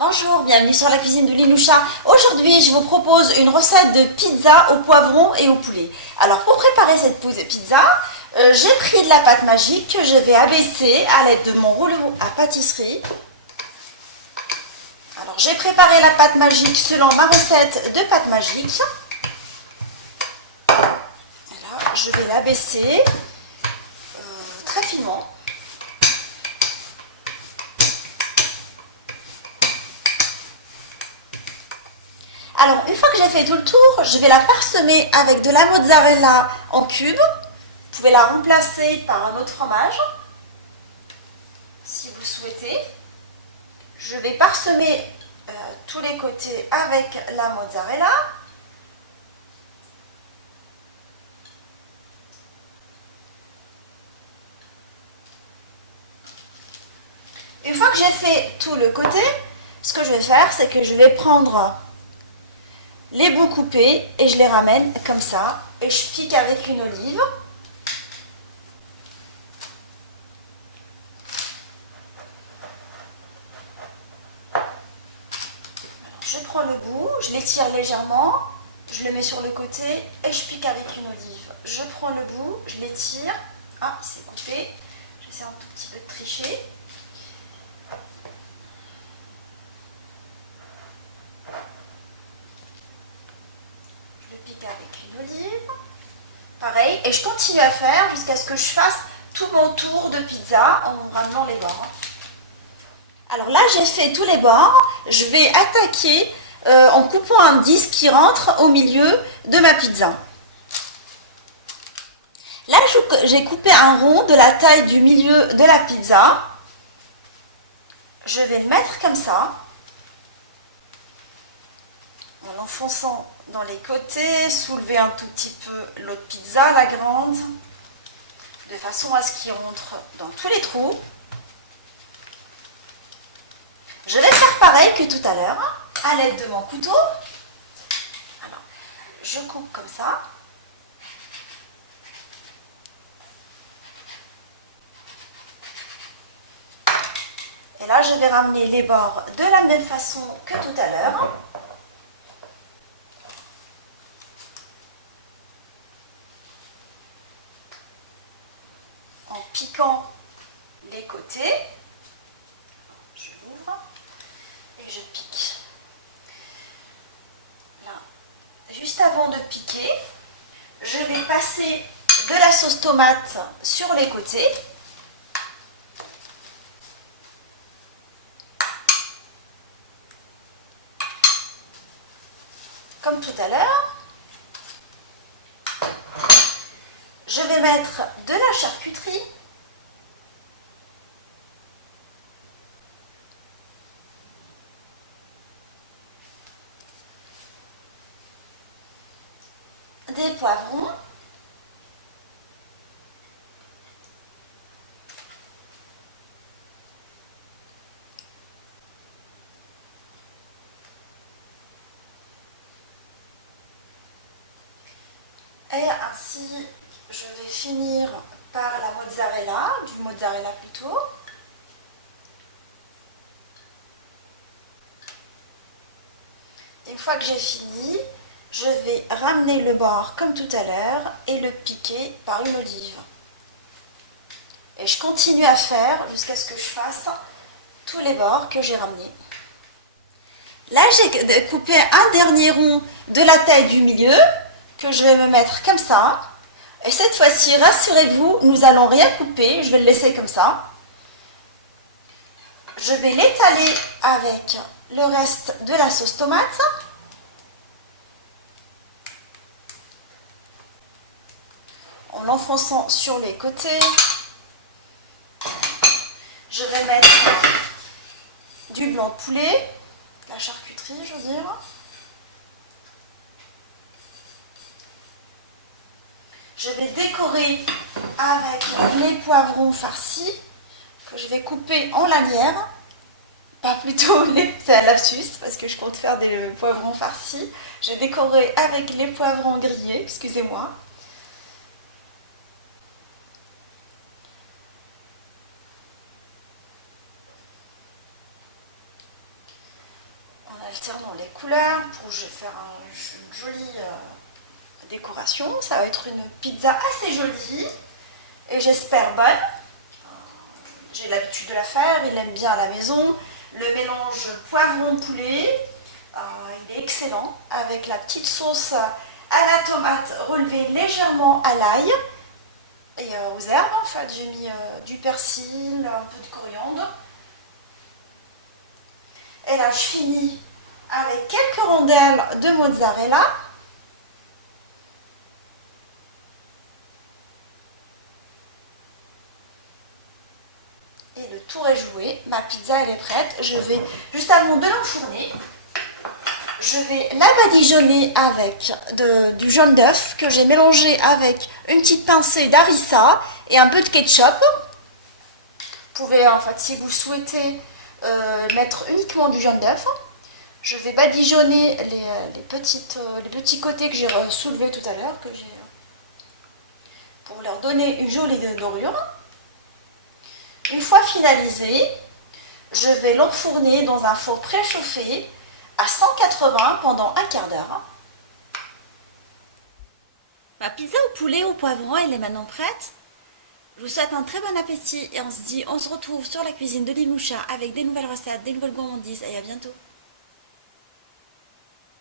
Bonjour, bienvenue sur la cuisine de Linoucha. Aujourd'hui, je vous propose une recette de pizza au poivron et au poulet. Alors, pour préparer cette pizza, j'ai pris de la pâte magique que je vais abaisser à l'aide de mon rouleau à pâtisserie. Alors, j'ai préparé la pâte magique selon ma recette de pâte magique. Voilà, je vais l'abaisser très finement. Alors, une fois que j'ai fait tout le tour, je vais la parsemer avec de la mozzarella en cubes. Vous pouvez la remplacer par un autre fromage, si vous souhaitez. Je vais parsemer tous les côtés avec la mozzarella. Une fois que j'ai fait tout le côté, ce que je vais faire, c'est que je vais prendre les bouts coupés et je les ramène comme ça et je pique avec une olive. Alors, je prends le bout, je l'étire légèrement, je le mets sur le côté et je pique avec une olive. Je prends le bout, je l'étire. Ah, il s'est coupé. J'essaie un tout petit peu de tricher. Avec une olive, pareil, et je continue à faire jusqu'à ce que je fasse tout mon tour de pizza en ramenant les bords. Alors là, j'ai fait tous les bords. Je vais attaquer en coupant un disque qui rentre au milieu de ma pizza. Là, j'ai coupé un rond de la taille du milieu de la pizza. Je vais le mettre comme ça, en l'enfonçant dans les côtés, soulever un tout petit peu l'autre pizza, la grande, de façon à ce qu'il rentre dans tous les trous. Je vais faire pareil que tout à l'heure, à l'aide de mon couteau. Alors, je coupe comme ça. Et là, je vais ramener les bords de la même façon que tout à l'heure. En piquant les côtés, je l'ouvre et je pique. Là, juste avant de piquer, je vais passer de la sauce tomate sur les côtés. Comme tout à l'heure. Je vais mettre de la charcuterie. Des poivrons. Et ainsi, je vais finir par la mozzarella, du mozzarella plutôt. Une fois que j'ai fini, je vais ramener le bord comme tout à l'heure et le piquer par une olive. Et je continue à faire jusqu'à ce que je fasse tous les bords que j'ai ramenés. Là, j'ai coupé un dernier rond de la taille du milieu que je vais me mettre comme ça. Et cette fois-ci, rassurez-vous, nous allons rien couper, je vais le laisser comme ça. Je vais l'étaler avec le reste de la sauce tomate. En l'enfonçant sur les côtés. Je vais mettre du blanc de poulet, la charcuterie, je veux dire. Je vais décorer avec les poivrons farcis que je vais couper en lanières. Pas plutôt, c'est un lapsus parce que je compte faire des poivrons farcis. Je vais décorer avec les poivrons grillés, excusez-moi. concernant les couleurs, je vais faire une jolie décoration. Ça va être une pizza assez jolie et j'espère bonne. J'ai l'habitude de la faire, il aime bien à la maison. Le mélange poivron-poulet, il est excellent avec la petite sauce à la tomate relevée légèrement à l'ail et aux herbes en fait. J'ai mis du persil, un peu de coriandre. Et là je finis avec quelques rondelles de mozzarella. Et le tour est joué, ma pizza elle est prête. Je vais, juste avant de l'enfourner, je vais la badigeonner avec du jaune d'œuf que j'ai mélangé avec une petite pincée d'harissa et un peu de ketchup. Vous pouvez en fait, si vous souhaitez, mettre uniquement du jaune d'œuf. Je vais badigeonner les petits côtés que j'ai soulevés tout à l'heure, pour leur donner une jolie dorure. Une fois finalisé, je vais l'enfourner dans un four préchauffé à 180 pendant un quart d'heure. Ma pizza au poulet au poivron, elle est maintenant prête. Je vous souhaite un très bon appétit et on se retrouve sur la cuisine de Limoucha avec des nouvelles recettes, des nouvelles gourmandises et à bientôt.